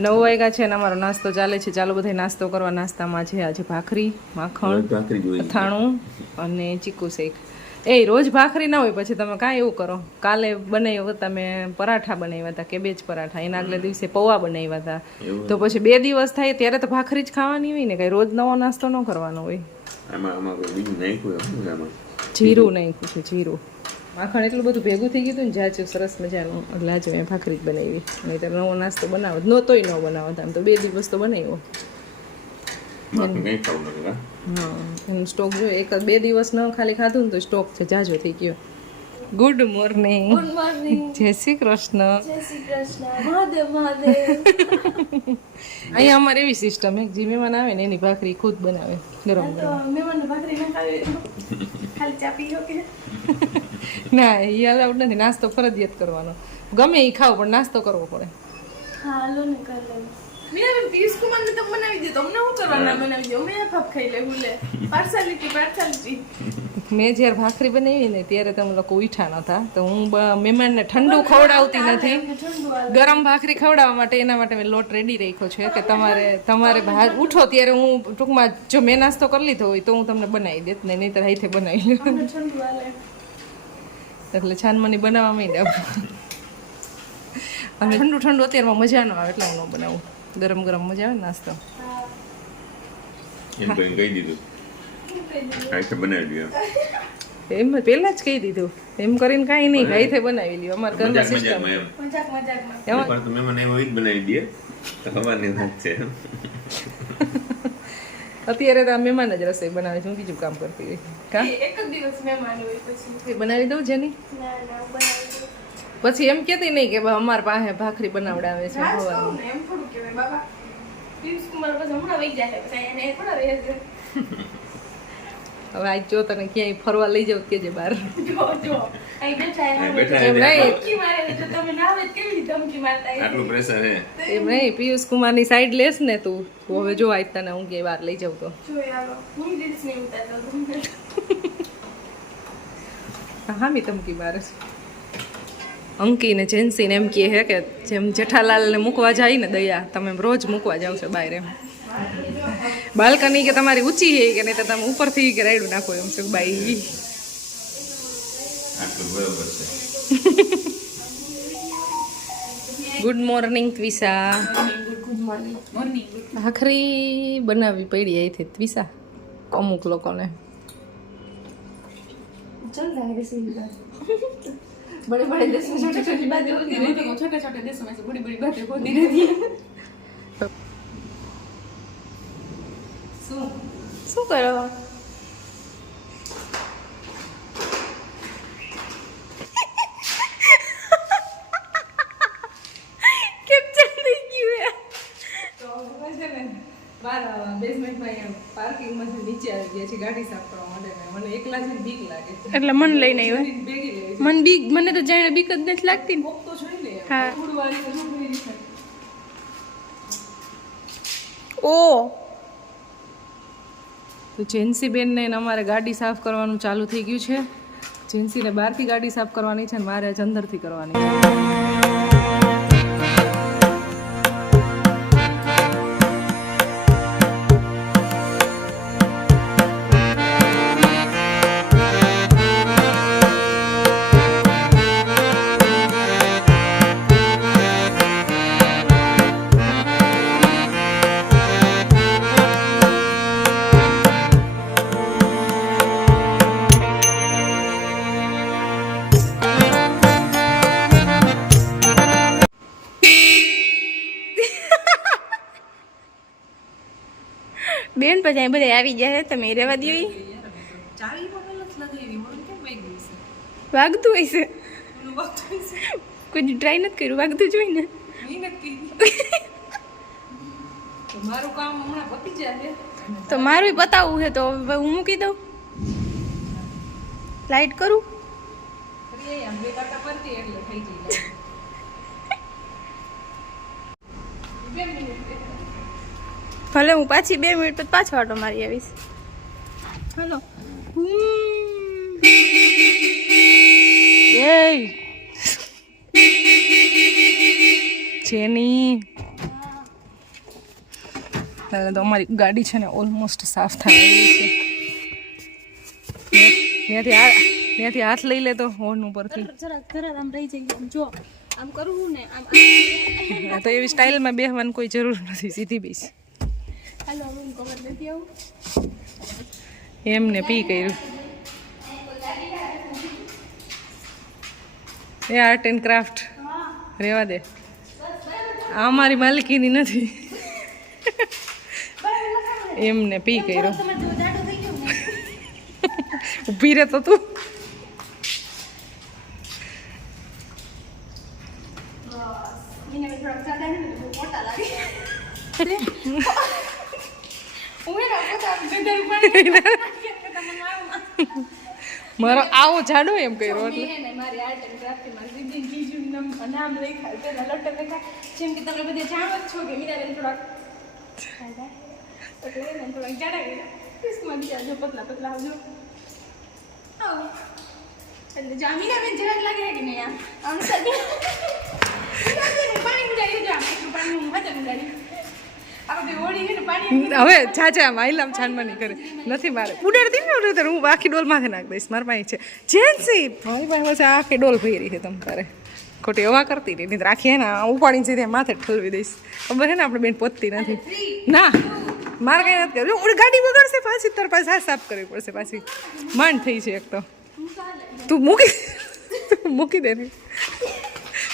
નવ વાગ્યા છે અને અમારો નાસ્તો ચાલે છે. ચાલો બધા નાસ્તો કરવા નાસ્તામાં છે આજે ભાખરી માખણ અથાણું અને ચીકુ શેક. એ રોજ ભાખરી ના હોય પછી તમે કાંઈ એવું કરો. કાલે બનાવ્યો તમે પરાઠા બનાવ્યા હતા કેબેજ પરાઠા. એના આગલે દિવસે પૌવા બનાવ્યા હતા. તો પછી બે દિવસ થાય ત્યારે તો ભાખરી જ ખાવાની હોય ને? કઈ રોજ નવો નાસ્તો ન કરવાનો હોય. જીરું? નાખ્યું છે જીરું. માખણ એટલું બધું ભેગું થઈ ગયું હતું ને જાજુ સરસ મજાનું એટલે આજે મેં ભાખરી જ બનાવી. નહીં તો નવો નાસ્તો બનાવત. નહોતોય ન બનાવત આમ તો બે દિવસ તો બનાવ્યો. હા? એનું સ્ટોક જો એક બે દિવસ ન ખાલી ખાધું ને તો સ્ટોક છે જાજો થઈ ગયો. ગુડ મોર્નિંગ ગુડ મોર્નિંગ જય શ્રી કૃષ્ણ. જય શ્રી કૃષ્ણ. મહાદેવ મહાદેવ. અહીંયા અમારે એવી સિસ્ટમ એક જે મહેમાન આવે ને એની ભાખરી ખુદ બનાવે ગરમ ગરમ. મહેમાનને ભાખરી ના ખાવી ખાલી કે ના એ અલાઉડ નથી. નાસ્તો ફરજિયાત કરવાનો. ગમે એ ખાવ પણ નાસ્તો કરવો પડે. હાલો ને કર લે મેં હવે કુમાર ને તમે બનાવી દે. તમને શું કરવાના? બનાવી દે અમે આ ખાઈ લે ભૂલે પાર્સાલિટી પાર્સાલિટી. મેં જ્યારે ભાખરી બનાવી ને ત્યારે તમે લોકો ઉઠા નતા તો હું મહેમાનને ઠંડુ ખવડાવતી નથી. ગરમ ભાખરી ખવડાવવા માટે એના માટે મેં લોટ રેડી રાખ્યો છે કે તમારે તમારે ભાગ ઉઠો ત્યારે હું ટૂંકમાં જો મેં નાસ્તો કરી લીધો હોય તો હું તમને બનાવી દેત ને નહીંતર હાથે બનાવી લઉં. એટલે છાનમાની બનાવવા માંડ્યા અને ઠંડુ ઠંડુ અત્યારમાં મજા ન આવે એટલે હું ન બનાવું. ગરમ ગરમ મજા આવે નાસ્તો. એમ કહી દીધું. બનાવી એમ પહેલા જ કહી દીધું. એમ કરીને કાંઈ નહીં હાથે બનાવી લ્યો. અમારા ઘરમાં સિસ્ટમ મજાક મજાક એમાં તો મહેમાન જ બનાવી દે. તો ખબરની વાત છે અત્યારે તો મહેમાન જ રસોઈ બનાવે છે. હું બીજું કામ કરતી હોય કા એક જ દિવસ મહેમાન હોય પછી. બનાવી દઉં જેની? ના પછી એમ કેતી નહીં કે અમારા પાસે ભાખરી બનાવડાવે છે એમ થોડું કહેવાય. બાબા પિયુષ કુમાર પછી હમણાં વહી જાય પછી એને થોડા રહે છે. હવે આજ જો તને ક્યાંય ફરવા લઈ જાવ કેજે બહાર. જો જો. અહીં બેઠા અહીં એના બેઠા એમ નહીં. ધમકી મારે છે. તમે ના આવે કેવી ધમકી મારતા આટલું પ્રેશર હે. એમ નહીં પિયુષ કુમારની સાઈડ લેસ ને તું. હવે જો આજ તને હું કે બહાર લઈ જાઉં તો. જો યાર હું દીદી ને ઉતારતો હા મી ધમકી મારે અંકી ને જેન્સી ને એમ કહે છે કે જેમ જેઠાલાલને મૂકવા જાય ને દયા તમે રોજ મૂકવા જાવ છો બહાર એમ. બાલ્કની કે તમારી ઊંચી છે કે નહીં તો તમે ઉપરથી કે રાયડું નાખો એમ છે બાઈ આટલું બરોબર છે good morning Twisha good morning morning ભાખરી બનાવવી પડી અહીંથી ત્વિષા અમુક લોકોને चल रहा है कैसे बड़े बड़े देश में छोटी छोटी बातें होती रहती हैं छोटे छोटे देशों में से बड़ी बड़ी बातें होती रहती हैं શું? કરો? તો હવે મારા બેઝમેન્ટમાં પાર્કિંગમાંથી નીચે આવી ગયા છે ગાડી સાફ કરવા માટે મને એકલા જ બીક લાગે એટલે મન લઈને આવ્યો ભેગી મન બીક મને તો જાણે બીક જ નથી લાગતી ને. તો જોઈ લે હા. ઓ. તો જેન્સી બેનને અમારે ગાડી સાફ કરવાનું ચાલુ થઈ ગયું છે. જેન્સીને બહારથી ગાડી સાફ કરવાની છે ને મારે આજ અંદરથી કરવાની છે. પછી અહીં બધા આવી ગયા તમે રહેવા દો ઈ. ચાવી પણ નથી લગાવી મને કેમ વાગી ગયું છે. વાગતું હોય છે. કોઈ ટ્રાય નથી કર્યું વાગતું જોઈ ને. તો મારું કામ હમણાં પતી જાય તો મારું પતાવવું છે તો હવે હું મૂકી દઉં? લાઈટ કરું? એટલે થઈ જાય. ભલે હું પાછી બે મિનિટ પછી પાછો આટો મારી આવીશ. હલો. જેની. પહેલાં તો અમારી ગાડી છે ને ઓલમોસ્ટ સાફ થાય છે. ત્યાંથી આ ત્યાંથી હાથ લઈ લે તો હોર્ન ઉપરથી. જરાક જરાક આમ રહી જઈએ આમ જો આમ કરવું ને આમ તો એવી સ્ટાઇલમાં બેહવાની કોઈ જરૂર નથી સીધી બેસ હાલો રૂમ કવર નથી આવું એમને પી કર્યું. એ આર્ટ એન્ડ ક્રાફ્ટ. રેવા દે. આ અમારી માલિકીની નથી. એમને પી કર્યું. ઊભી રહેતો તો તું મને હવે થોડાક જાડા છે ને તો બહુ મોટા લાગે હું એના પોતા ગંદર પાણી તમને આવું મારો આવો જાડો એમ કર્યો એટલે. મારી આર્ટ એન્ડ ક્રાફ્ટમાં સિદ્ધિ ગીજું નામ નામ લખ્યા. તેના લટ લખ્યા. જેમ કે તમે બધે જાણો જ છો કે મીરાબેન થોડાક એટલે એને થોડાક જાડા કર્યા. કિસ્મત છે જો પતલા પતલા આવજો. આવો. એટલે જો મીરાબેન જરાક લાગે કે નહીં આમ આમ સાથે પાણી ઉડાડી જો આમ એટલું પાણી હું હાથે ઉડાડી આપણે ઓળી છે ને પાણી હવે છાછા માઇલામ છાનમાં નહીં કરે. નથી મારે. ઉડાડતી ને ઉડાડતી હું આખી ડોલ માથે નાખ દઈશ. મારા પાસે છે. જેન્સી મારી પાસે પાસે આખી ડોલ ફેરી છે તમ તારે. ખોટી હવા કરતી રહી. નહીં રાખીએ ને ઉપાડીને સીધે માથે ઠલવી દઈશ. ખબર છે ને આપણે બેન પોતતી નથી. ના મારે કંઈ નથી કર્યું ઉડ ગાડી બગડશે પાછી તાર પાસે હાથ સાફ કરવી પડશે પાછી. માંડ થઈ છે એક તો. તું મૂકી મૂકી દે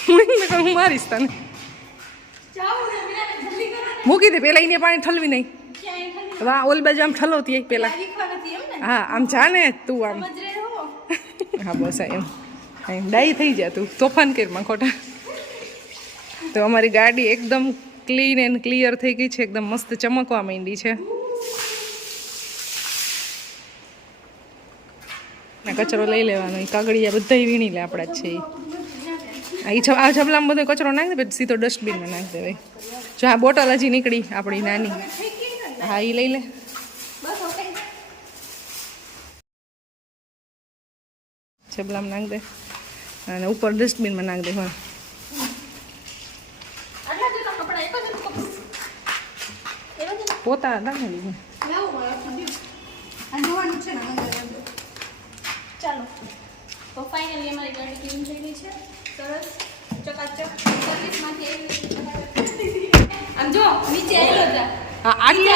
હું મારીશ તને જાઓ ને મીરાબેન જલ્દી કરો ને મૂકી દે પેલા એને પાણી ઠલવી નહીં. આ ઓલ બાજુ આમ ઠલવતી એક પેલા. હા આમ જા ને તું આમ. હો. બસ એમ. એમ ડાઈ થઈ જા તું. તોફાન કેરમાં ખોટા. તો અમારી ગાડી એકદમ ક્લીન એન્ડ ક્લિયર થઈ ગઈ છે. એકદમ મસ્ત ચમકવા માંડી છે. કચરો લઈ લેવાનો. એ કાગળિયા બધા વીણી લે આપણા જ છે એ આ જબલામાં બધો કચરો નાખી દે સીધો ડસ્ટબિનમાં નાખી દેવાય જો આ બોટલ હજી નીકળી આપણી નાની. હા એ લઈ લે. છેબલામાં નાખ દે. અને ઉપર ડસ્ટબિનમાં નાખ દે હા. એવા પોતા હતા ને. લીધે લાવો મારા આખું આ જોવાનું છે ને અંદર અંદર ચાલો. તો ફાઇનલી અમારી ગાડી ક્લીન થઈ ગઈ છે. સરસ. ચકાચક. સર્વિસમાંથી આવી આમ જો નીચે આવ્યો હતા આટલે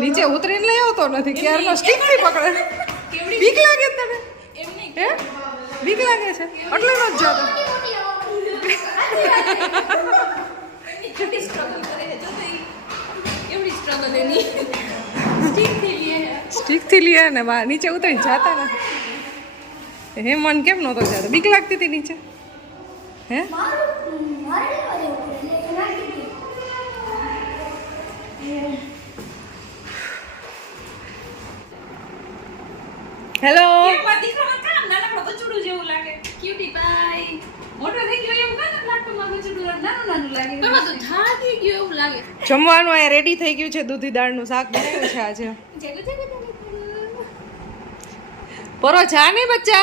નીચે ઉતરીને લઈ આવતો નથી ક્યારનો સ્ટીકથી પકડે. બીક લાગે તને? હે? બીક લાગે છે? એટલે નો જ સ્ટીકથી લે. સ્ટીકથી ને નીચે ઉતરીને જાતા ને હે મન કેમ નહોતો જતો? બીક લાગતી હતી નીચે. હે? હેલો એકવાર દીકરામાં કામ નાનકડો બચુડું જેવું લાગે. ક્યુટી પાઈ મોટો થઈ ગયો એવું કાં લાગતું નાનું નાનું લાગે. એમાં તો થાકી ગયો એવું લાગે. જમવાનું અહીંયા રેડી થઈ ગયું છે. દૂધી દાળનું શાક બનાવ્યું છે આજે. પરો જા ને બચ્ચા.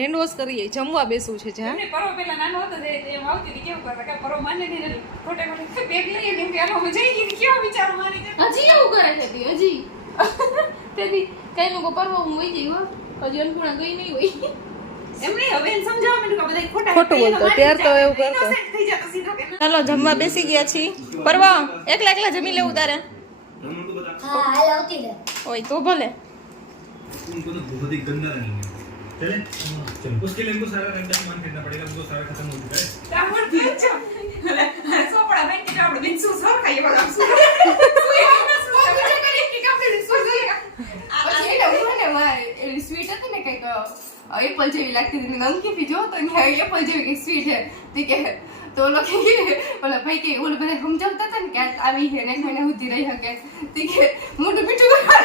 હેન્ડ વોશ કરીએ. જમવા બેસવું છે જા. પરો પેલા નાનો હતો તે એમ આવતી હતી. કેવું કરતા કે પરો માને ને ખોટે ખોટે બેગ લઈએ ને પેલો અમે જઈ ગઈ કેવો વિચારો મારી હજી એવું કરે છે હજી. તેથી કઈ લોકો પરવા હું વઈ જઈ હો હજી અન્નપૂર્ણા ગઈ નહીં હોય એમ નહીં હવે એને સમજાવવા માંડ્યું કે બધા ખોટા ખોટું બોલતો, ત્યાર તો એવું કરતો. Innocent થઈ જતો સીધો કે ના. ચાલો જમવા બેસી ગયા છીએ પરવા એકલા એકલા જમી લેવું તારે हाँ हाल होती है ઓય તો ભલે उनको तो बहुत ही गंदा रंग है चले चलो उसके लिए हमको सारा रंग का सामान खरीदना पड़ेगा वो सारा खत्म हो चुका है એપલ જેવી લાગતી હતી. અંકી જો તો એપલ જેવી કંઈક સ્વીટ છે. તે કે તો ઓલો કે ઓલા ભાઈ કે ઓલો બધા સમજાવતા હતા ને કે આવી છે ને એને ઉધી રહી શકે. તે કે મોટું મીઠું કરો.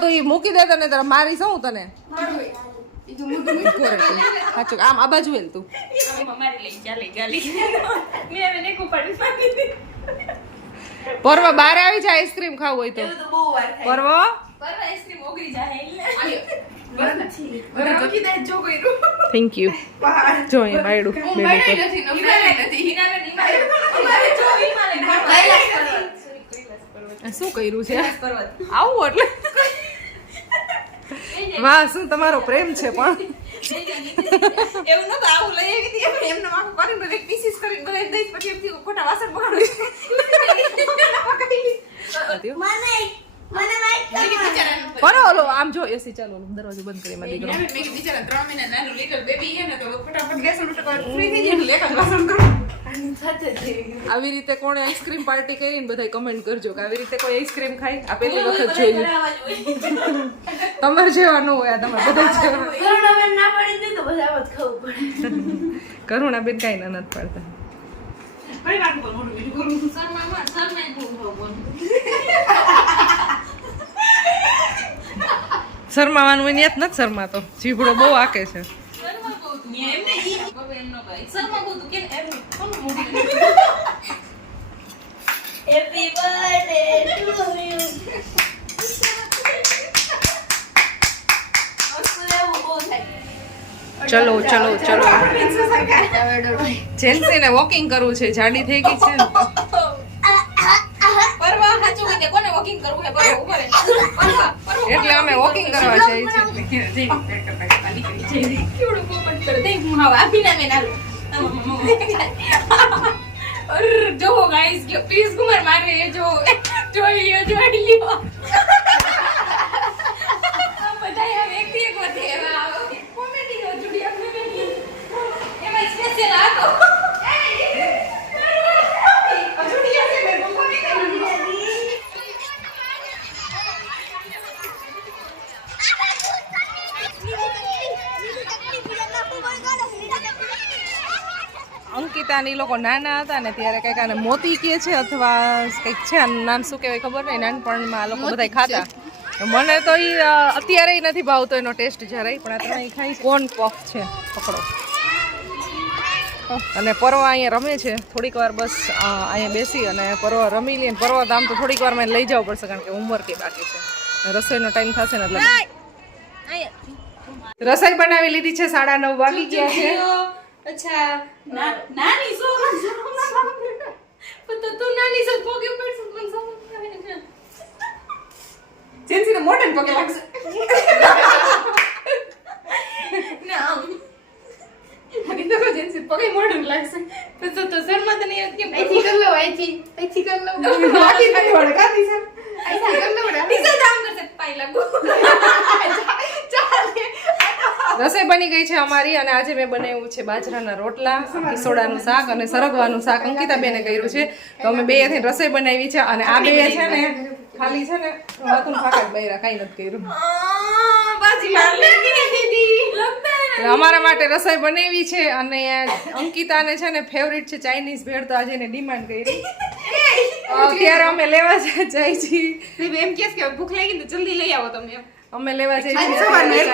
તો એ મૂકી દે તને તારા મારી શું તને? બીજું મોટું મીઠું સાચું આમ આ બાજુ તું. પર્વ બહાર આવી જાય આઈસ્ક્રીમ ખાવું હોય તો. એવું તો બહુ વાર થાય. પર્વ? પર આઈસ્ક્રીમ ઓગળી જાય બધા મૂકી દે જો કર્યું. થેન્ક યુ જો અમારે કૈલાસ પર્વત. શું કર્યું છે? આવું એટલે. વાહ શું તમારો પ્રેમ છે પણ? એવું આવું લઈ આવી હતી એમને કરીને બધે પીસીસ કરીને બધા દઈશ પછી એમથી ખોટા વાસણ મને મને લાઈક કરો ઓલો આમ જો એસી ચાલો ઓલો દરવાજો બંધ કરી એમાં દીકરો. બિચારા ત્રણ મહિના નાનું little baby છે ને તો ફટાફટ ગેસ ફ્રી થઈ જાય લેખન વાસણ કરું આવી રીતે કોણે આઈસ્ક્રીમ પાર્ટી કરીને બધા કમેન્ટ કરજો કે આવી રીતે કોઈ આઈસ્ક્રીમ ખાય? આ પહેલી વખત જોયું તમારે જેવા ન હોય આ તમારે બધા કરુણાબેન ના પડી દે તો પછી આમ જ ખાવું પડે. કાંઈ ના નથી પાડતા. શરમાવાનું હોય ન્યાત નથી શરમાતો. જીભડો બહુ આકે છે. શર્મા કહું તું એમને એમનો ભાઈ શર્મા કે એમ કોનું birthday to you. ચલો ચલો ચલો જેન્સી ને વોકિંગ કરવું છે જાડી થઈ ગઈ છે એટલે અમે વોકિંગ કરવા જઈએ છીએ જો ગાઈસ પ્લીઝ કુમાર મારે જો જોઈ લ્યો જોઈ લ્યો આ બધા હવે એક થી એક વધે એવા કોમેડી નો જુડિયા કોમેડી એમાં સ્પેશિયલ આ તો જુડિયા છે મેં કોમેડી અંકિતાની લોકો નાના હતા ને ત્યારે કંઈક આને મોતી કે છે અથવા કંઈક છે આનું નામ શું કહેવાય ખબર નહીં નાનપણમાં આ લોકો બધા ખાતા. મને તો એ અત્યારે નથી ભાવતો એનો ટેસ્ટ જરાય પણ આ ત્રણેય ખાઈ કોન પફ છે પકડો. અને પર્વ અહીંયા રમે છે થોડીક વાર બસ અહીંયા બેસી અને પર્વ રમી લઈએ પરવા ધામ તો થોડીક વાર મેં લઈ જવું પડશે કારણ કે ઉંમર કે બાકી છે. રસોઈનો ટાઈમ થશે ને એટલે. રસોઈ બનાવી લીધી છે સાડા નવ વાગી ગયા છે. અચ્છા ના- નાની સો પણ તો તું નાની સો પોકે પડશે મને સમજ જેન્સી તો મોટન પોકે લાગશે. ના. આમ. મને તો જેન્સી પોકે મોટન લાગશે. તો તો તો શર્મા તને યાદ કેમ અહીંથી કર લો અહીંથી અહીંથી કર લો બાકી નહીં વળે કાતી સર અહીંથી કર લો બડા. ડીસલ આમ કરશે પાઈ લાગુ. રસોઈ બની ગઈ છે અમારી અને આજે મેં બનાવ્યું છે બાજરાના રોટલા કિસોડાનું શાક અને સરગવાનું શાક. અંકિતા બેને કર્યું છે. તો અમે બેથી રસોઈ બનાવી છે અને આ બે છે ને ખાલી છે ને વાતું ફાકા બૈરા કાંઈ નથી કર્યું. અમારા માટે રસોઈ બનાવી છે અને અંકિતાને છે ને ફેવરિટ છે ચાઇનીઝ ભેળ તો આજે એને ડિમાન્ડ કરી. અત્યારે અમે લેવા જાય છીએ. એમ કે ભૂખ લાગી ને જલ્દી લઈ આવો તમે. અમે લેવા જઈએ. છીએ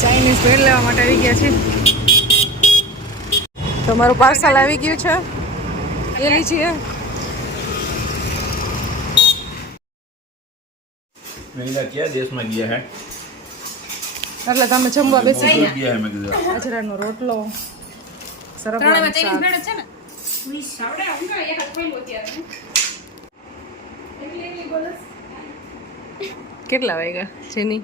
ચાઇનીઝ ભેળ. લેવા માટે આવી ગયા છે તમારું પાર્સલ આવી ગયું છે. એ લીજીએ મેં ક્યાં દેશમાં ગયા હે? એટલે તમે જમવા બેસી ગયા? ગયા મેં કીધું. બાજરાનો રોટલો સરસ ચાઇનીઝ. છે ને? એક જ એટલે બોલસ કેટલા વાગ્યા જેની?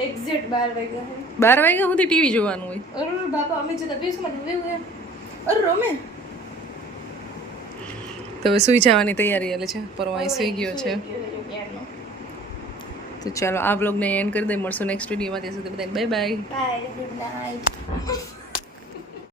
એક્ઝેક્ટ 12 વાગ્યા છે બાર વાગ્યા સુધી ટીવી જોવાનું હોય. અરે બાપા અમે જતા વેવું એમ અરે તો હવે સુઈ જવાની તૈયારી હાલે છે. પરવાઈ સુઈ ગયો છે. તો ચાલો આ બ્લોગને એન્ડ કરી દઈએ. મળશું નેક્સ્ટ વિડીયોમાં ત્યાં સુધી બધાને bye bye bye good night